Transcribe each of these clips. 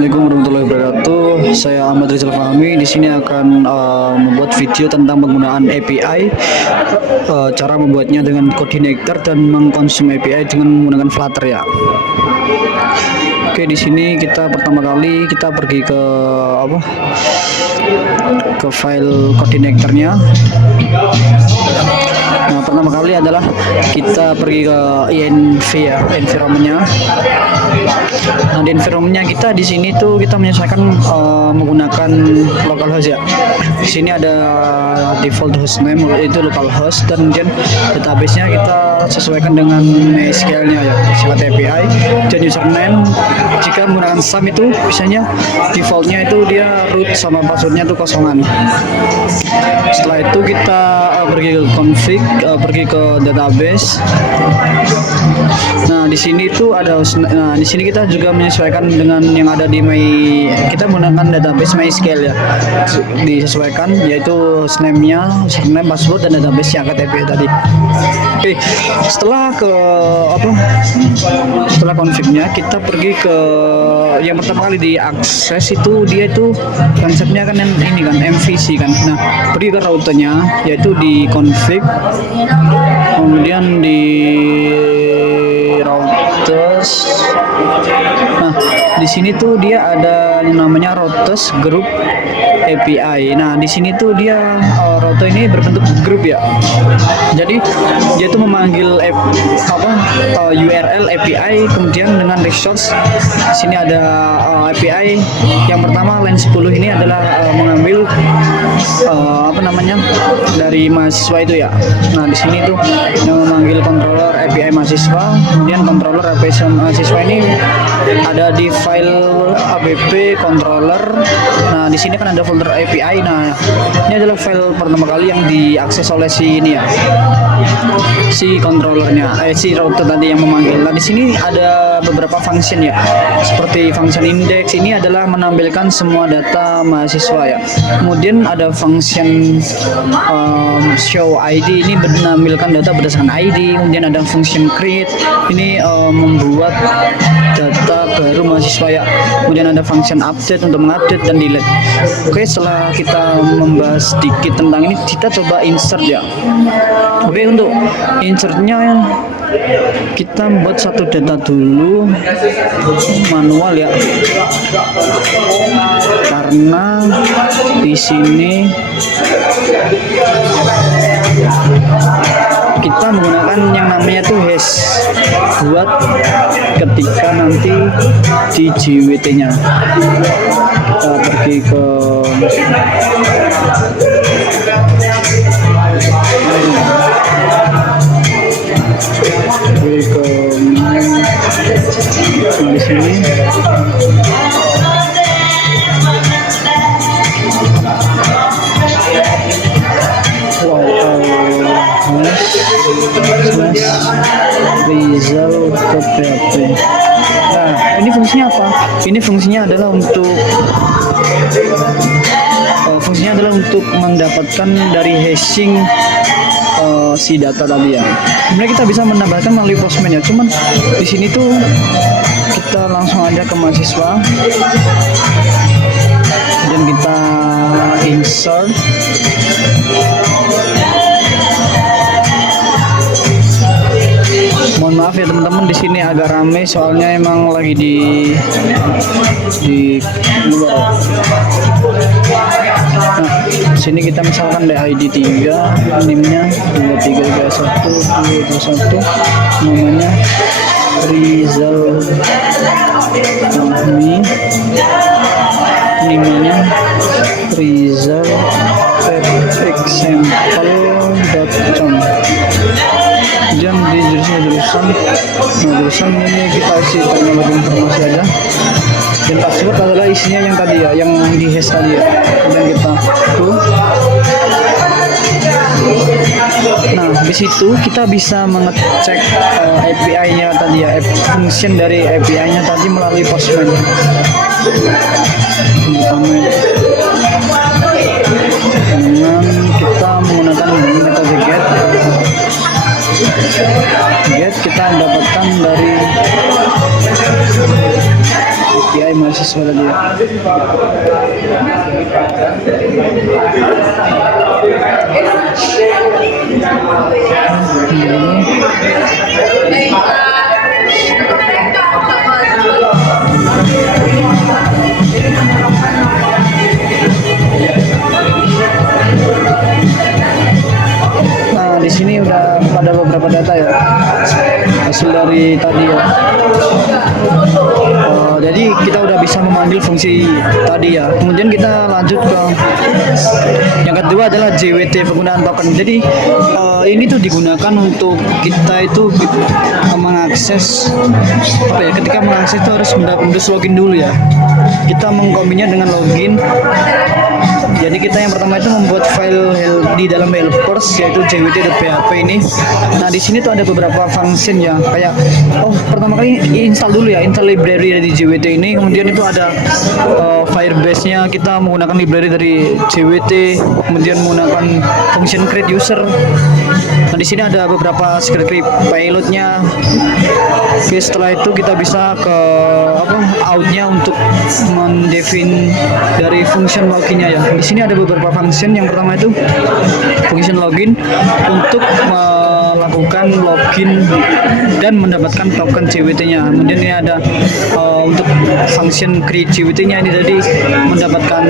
Assalamualaikum warahmatullahi wabarakatuh. Saya Ahmad Rizal Fahmi. Di sini akan membuat video tentang penggunaan API, cara membuatnya dengan coordinator dan mengkonsum API dengan menggunakan Flutter ya. Oke, di sini kita pertama kali kita pergi ke file koordinatornya. Nah, pertama kali adalah kita pergi ke env ya, environment-nya. Nah, di environment-nya kita di sini tuh kita menyesuaikan menggunakan localhost ya. Di sini ada default hostname itu localhost, dan kemudian database-nya kita sesuaikan dengan MySQL-nya ya, sifat API, dan username jika menggunakan SAM itu biasanya default-nya itu dia root sama password-nya itu kosongan. Setelah itu kita pergi ke config, pergi ke database. Nah, di sini itu ada di sini kita juga menyesuaikan dengan yang ada di kita menggunakan database MySQL ya. Disesuaikan yaitu hostname-nya, username, password, dan database yang API tadi. Oke, setelah config-nya kita pergi ke yang pertama kali diakses itu dia itu konsepnya kan yang ini kan MVC kan. Nah, pergi ke routernya yaitu di config, kemudian di routers. Nah, di sini tuh dia ada yang namanya routers group API. Nah, di sini tuh dia router ini berbentuk grup ya. Jadi dia itu memanggil URL API kemudian dengan resource. Di sini ada API yang pertama line 10 ini adalah mengambil dari mahasiswa itu ya. Nah, di sini tuh yang memanggil controller API mahasiswa, kemudian controller API mahasiswa ini ada di file app controller. Nah, di sini kan ada folder API. Nah, ini adalah file pertama kali yang diakses oleh si ini ya, si controllernya, si router tadi yang memanggil. Nah, di sini ada beberapa function ya, seperti function index ini adalah menampilkan semua data mahasiswa ya. Kemudian ada function show ID, ini menampilkan data berdasarkan ID. Kemudian ada function create, ini membuat data baru mahasiswa ya. Kemudian ada function update untuk mengupdate dan delete. Oke, setelah kita membahas sedikit tentang ini, kita coba insert ya. Oke, untuk insertnya kita buat satu data dulu manual ya, karena di sini kita menggunakan yang namanya tuh hash buat ketika nanti di JWT-nya. Kita pergi ke di sini. Result.php. Nah, ini fungsinya apa? Ini fungsinya adalah untuk mendapatkan dari hashing si data tadi ya. Sebenarnya kita bisa menambahkan melalui postman ya, cuman di sini tuh kita langsung aja ke mahasiswa dan kita insert. Mohon maaf ya teman-teman, di sini agak ramai soalnya emang lagi di luar. Nah, sini kita misalkan ada ID 3, NIM-nya 2331, namanya Rizal Fahmi, NIM-nya Rizal example.com. Kemudian di jurusan ini kita isi teknologi informasi aja, dan password adalah isinya yang tadi ya, yang di hash tadi ya. Dan kita nah, di situ kita bisa mengecek API-nya tadi ya, function dari API-nya tadi melalui postman. Dengan kita menggunakan metode get, kita mendapatkan dari API mahasiswa mahasiswa tadi ya. Nah, di sini udah ada beberapa data ya, hasil dari tadi ya. Jadi kita udah bisa memanggil fungsi tadi ya. Kemudian kita lanjut ke yang kedua adalah JWT, penggunaan token. Jadi ini tuh digunakan untuk kita itu mengakses apa ya? Ketika mengakses itu harus login dulu ya. Kita mengkombinnya dengan login. Jadi kita yang pertama itu membuat file di dalam helpers yaitu jwt.php ini. Nah di sini tuh ada beberapa function ya, kayak pertama kali install dulu ya, install library dari JWT ini. Kemudian itu ada Firebase-nya, kita menggunakan library dari JWT, kemudian menggunakan function create user. Nah di sini ada beberapa script payload-nya. Oke, setelah itu kita bisa ke out-nya untuk mendefine dari function login-nya ya. Di sini ada beberapa function. Yang pertama itu function login untuk melakukan login dan mendapatkan token JWT-nya. Kemudian ini ada untuk function create JWT-nya ini tadi mendapatkan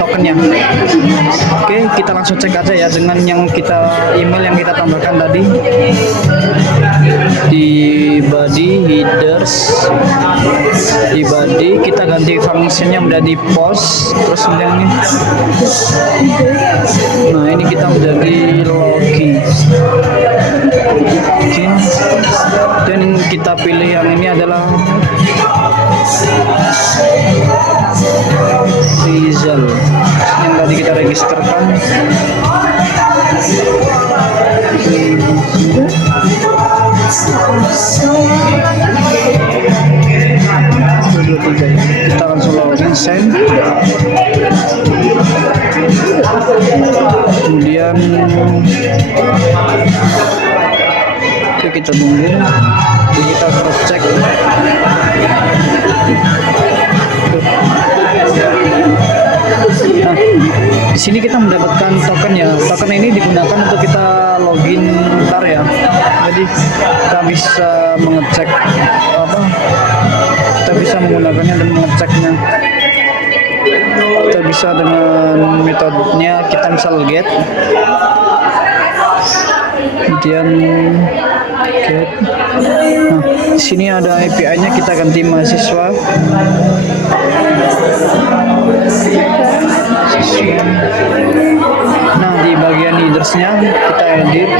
tokennya. Oke, kita langsung cek aja ya dengan yang email yang kita tambahkan tadi di body headers. Di body kita ganti fungsinya menjadi post, terus kemudian ini nah ini kita menjadi login. Dan kita pilih yang ini adalah Rizal yang tadi kita registerkan. Kita langsung login, send. Kemudian kita tunggu, kita cross check. Nah, di sini kita mendapatkan token ya. Token ini digunakan untuk kita login ntar ya. Jadi kita bisa mengecek kita bisa menggunakannya dan mengeceknya. Kita bisa dengan metodenya, kita misal get, kemudian get. Nah, di sini ada API-nya, kita ganti mahasiswa. Nah, di bagian headers-nya kita edit.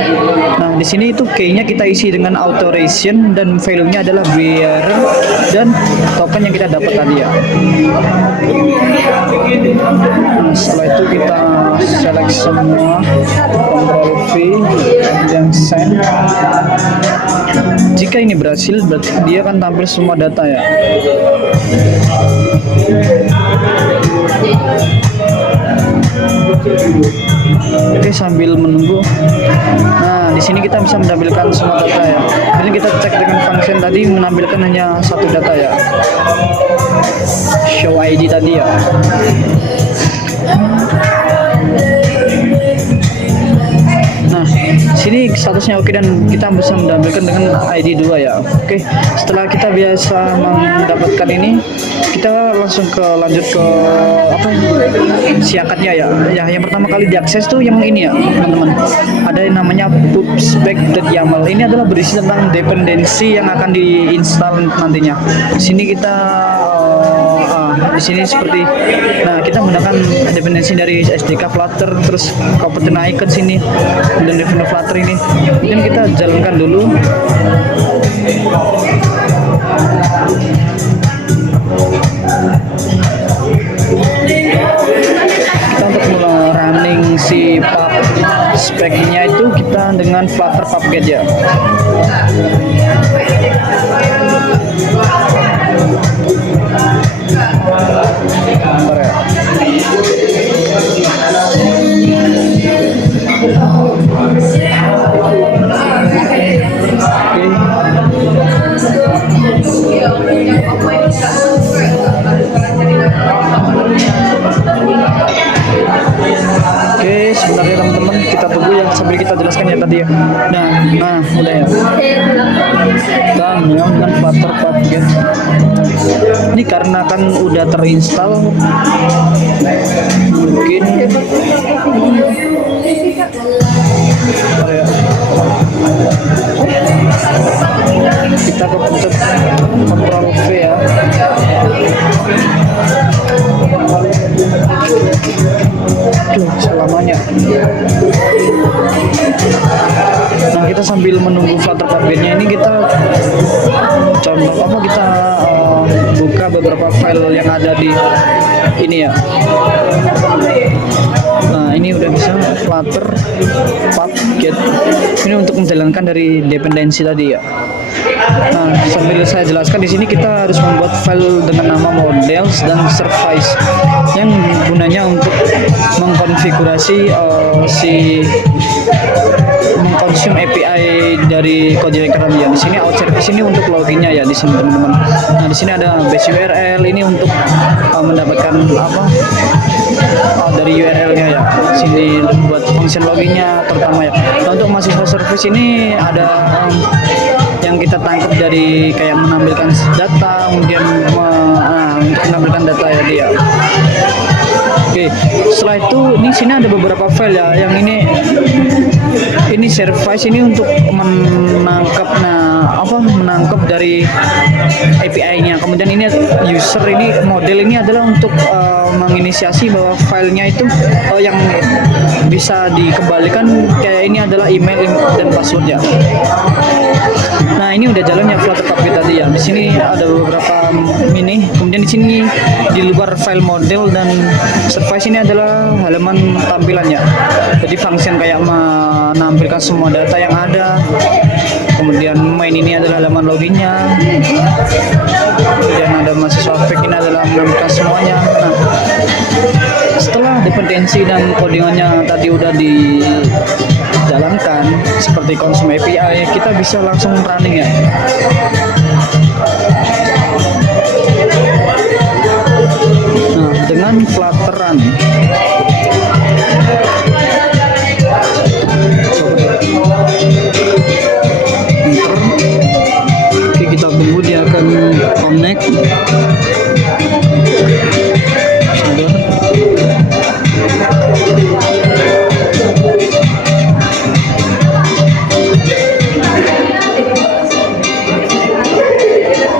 Nah, di sini itu key-nya kita isi dengan authorization dan value-nya adalah bearer dan token yang kita dapat tadi ya. Nah, setelah itu kita select semua, Ctrl V dan send. Jika ini berhasil, berarti dia akan tampil semua data ya. Oke, sambil menunggu. Nah, di sini kita bisa menampilkan semua data ya. Jadi kita cek dengan function tadi menampilkan hanya satu data ya. Show ID tadi ya. Nah, sini statusnya oke dan kita bisa menampilkan dengan ID 2 ya. Oke, setelah kita biasa mendapatkan ini, kita langsung lanjut ke siakatnya ya. Ya, yang pertama kali diakses tuh yang ini ya, teman-teman. Ada yang namanya pubspec.yaml. Ini adalah berisi tentang dependensi yang akan diinstal nantinya. Di sini kita di sini seperti kita menggunakan dependensi dari SDK Flutter, terus component icon sini dan definite Flutter ini. Mungkin kita jalankan dulu. Kita untuk running si pub spec-nya itu kita dengan Flutter pubget ya. Bentar ya. sambil kita jelaskan ya tadi ya. Nah udah ya. Kita dengan Flutter Package. Ini karena kan udah terinstall, mungkin kita kepencet Ctrl V ya. Selamanya. Nah, kita sambil menunggu Flutter Package-nya ini kita contoh apa kita buka beberapa file yang ada di ini ya. Nah, ini udah bisa Flutter Package. Ini untuk menjalankan dari dependensi tadi ya. Nah, sambil saya jelaskan di sini kita harus membuat file dengan nama models dan service yang gunanya untuk mengkonfigurasi mengkonsum API dari Codinector ya. Di sini out service ini untuk loginnya ya di sini teman-teman. Nah, di sini ada base URL ini untuk mendapatkan apa dari URL-nya ya. Di sini buat function loginnya terutama ya. Nah, untuk mahasiswa service ini ada yang kita tangkap dari kayak menampilkan data, kemudian untuk menampilkan data ya dia. Oke, setelah itu di sini ada beberapa file ya. Yang ini service ini untuk menangkap menangkap dari API-nya. Kemudian ini user ini model ini adalah untuk menginisiasi bahwa filenya itu yang bisa dikembalikan kayak ini adalah email dan password ya. Nah, ini udah jalan ya Flutter Package tadi ya. Di sini ada beberapa ini. Kemudian di sini di luar file model dan service ini adalah halaman tampilannya. Jadi function kayak menampilkan semua data yang ada. Kemudian main ini adalah halaman loginnya. Kemudian ada mahasiswa fake ini adalah menampilkan semuanya. Nah, setelah dependensi dan codingannya tadi udah dijalankan seperti konsum API, kita bisa langsung running ya. Nah, dengan Flutter Run oke, kita tunggu dia akan connect.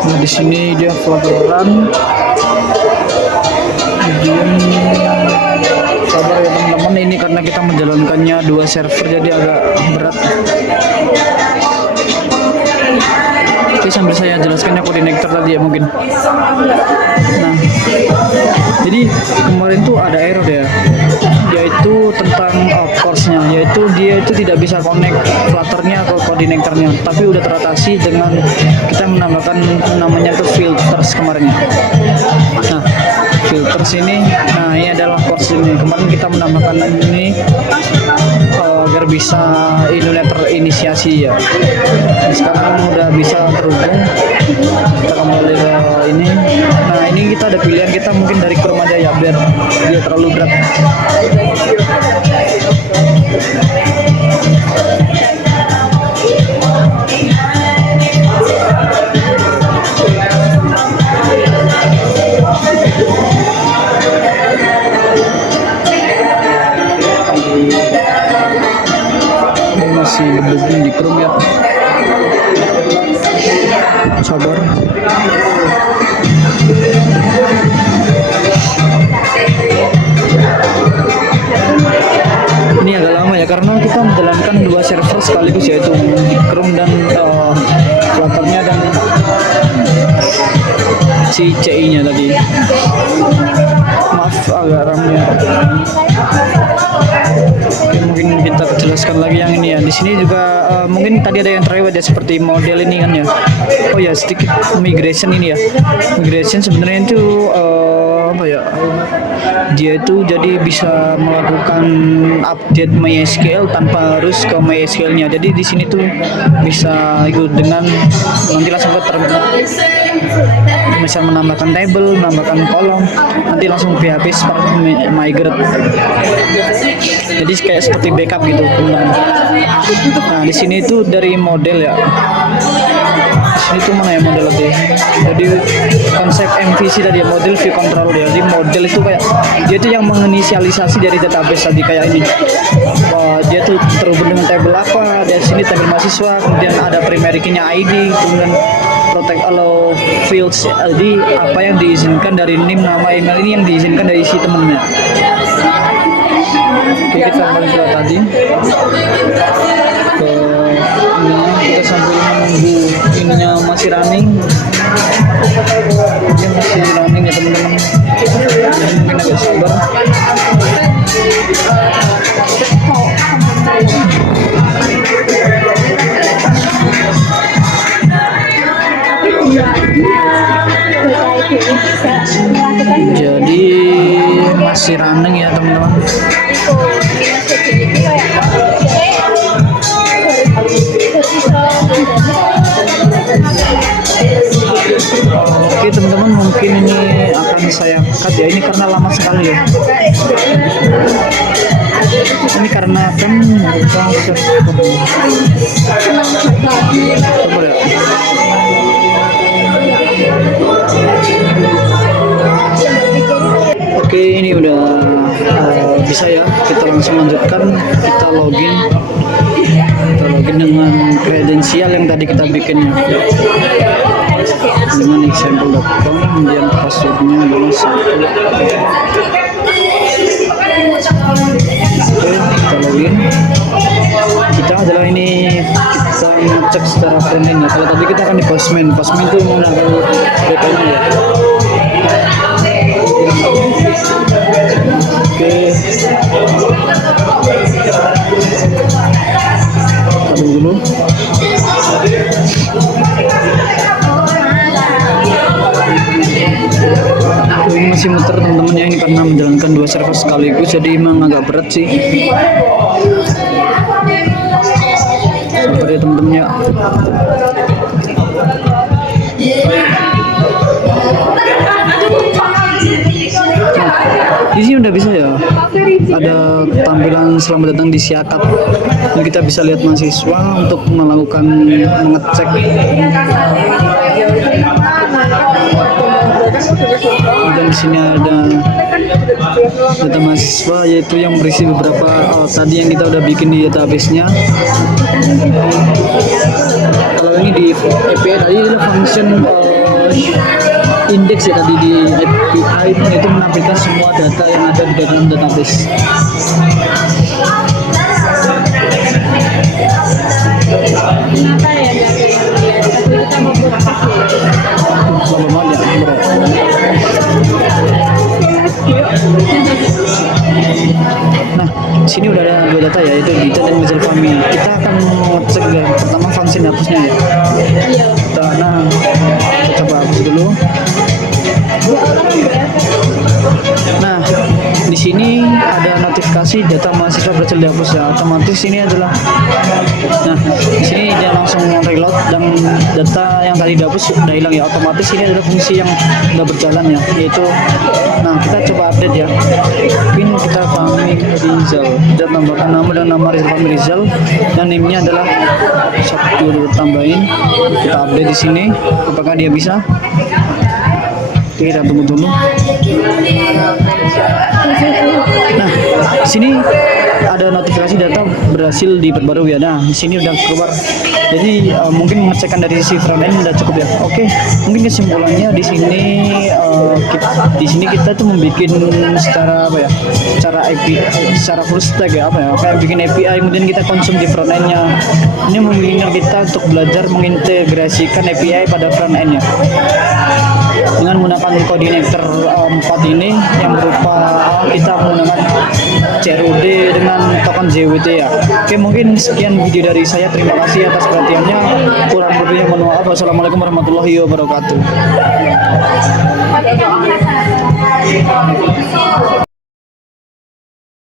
Nah, di sini dia Flutter Run. Kemudian sabar ya teman-teman, ini karena kita menjalankannya dua server jadi agak berat. Oke, sambil saya jelaskan ya Codinector tadi ya mungkin. Nah, jadi kemarin tuh ada error ya, yaitu tentang course-nya, yaitu dia itu tidak bisa connect Flutter-nya ke Codinector-nya, tapi udah teratasi dengan kita menambahkan namanya itu filters kemarin ya. Nah, filters ini, nah ini adalah course ini. Kemarin kita menambahkan ini agar bisa letter inisiasi ya. Sekarang udah bisa terhubung. Kita kembali ke ini. Nah, ini kita ada pilihan, kita mungkin dari Chrome aja ya biar dia terlalu berat. Masih belum di Chrome ya, sabar. Ini agak lama ya karena kita menjalankan dua server sekaligus, yaitu di Chrome dan Flutter-nya dan si CI-nya tadi. Maaf agak ramai. Oke, mungkin kita jelaskan lagi yang ini ya. Di sini juga mungkin tadi ada yang terlewat ya, seperti model ini kan ya. Oh ya, sedikit migration ini ya. Migration sebenarnya itu apa ya? dia itu jadi bisa melakukan update MySQL tanpa harus ke MySQL-nya. Jadi di sini tuh bisa ikut dengan nanti langsung ke terminal, misal menambahkan table, menambahkan kolom, nanti langsung PHP Spark migrate. Jadi kayak seperti backup gitu, teman-teman. Nah, di sini itu dari model ya. Di sini tuh mana ya model tadi? Jadi konsep MVC tadi ya, model view control dia. Jadi model itu kayak dia tuh yang menginisialisasi dari database tadi kayak ini. Dia tuh terhubung dengan table apa? Dari sini table mahasiswa, kemudian ada primary key-nya ID, kemudian protect allow fields. Jadi apa yang diizinkan dari NIM, nama, email ini yang diizinkan dari si temennya. Oke, kita kembali ke tadi ke ininya, kita sambil menunggu ininya masih running. Ini masih running ya teman-teman, mungkin agak sabar. Jadi masih running ya teman-teman. Oke teman-teman, mungkin ini akan saya cut ya, ini karena lama sekali ya. Ini karena kan coba ya. Oke, ini udah bisa ya, kita langsung lanjutkan. Kita login dengan kredensial yang tadi kita bikin ya, dengan example.com, kemudian passwordnya adalah 1. Oke, kita login. Kita adalah ini, kita ngecek secara frontend ya. Kalau tadi kita akan di Postman itu menggunakan DP-nya ya. Oke, tunggu dulu. Ini masih muter teman-teman ya, ini karena menjalankan 2 server sekaligus, jadi emang agak berat sih. Sabar ya teman-teman ya. Di sini udah bisa ya. Ada tampilan selamat datang di Siakat. Dan kita bisa lihat mahasiswa untuk melakukan mengecek. Dan di sini ada data mahasiswa, yaitu yang berisi beberapa tadi yang kita udah bikin di database-nya. Kalau ini di API tadi itu function index ya, tadi di API itu menampilkan semua data yang ada di dalam database. Nah, sini udah ada 2 data ya, yaitu Dita dan Mizal Fahmi. Kita akan ngecek ya, pertama function hapusnya ya. Nah, kita coba hapus dulu. Nah, di sini ada notifikasi data mahasiswa berhasil dihapus ya. Otomatis ini adalah, nah di sini dia langsung reload dan data yang tadi dihapus udah hilang ya. Otomatis ini adalah fungsi yang udah berjalan ya, yaitu, nah kita coba update ya. Mungkin kita Fahmi Rizal, kita tambahkan nama dan nama Fahmi Rizal, dan name-nya adalah 1 tambahin. Kita update di sini, apakah dia bisa? Oke, kita tunggu dulu. Nah, di sini ada notifikasi data berhasil diperbarui ya. Nah, di sini udah keluar. Jadi mungkin mengecekkan dari sisi frontend udah cukup ya. Oke, mungkin kesimpulannya di sini kita tuh membuat secara apa ya? Secara full stack ya, apa ya? Kayak bikin API kemudian kita konsum di frontendnya. Ini memungkinkan kita untuk belajar mengintegrasikan API pada frontend ya, dengan menggunakan koordinator 4 ini yang berupa kita menggunakan CRUD dengan token JWT ya. Oke, mungkin sekian video dari saya. Terima kasih atas perhatiannya. Kurang lebihnya mohon maaf. Wassalamualaikum warahmatullahi wabarakatuh.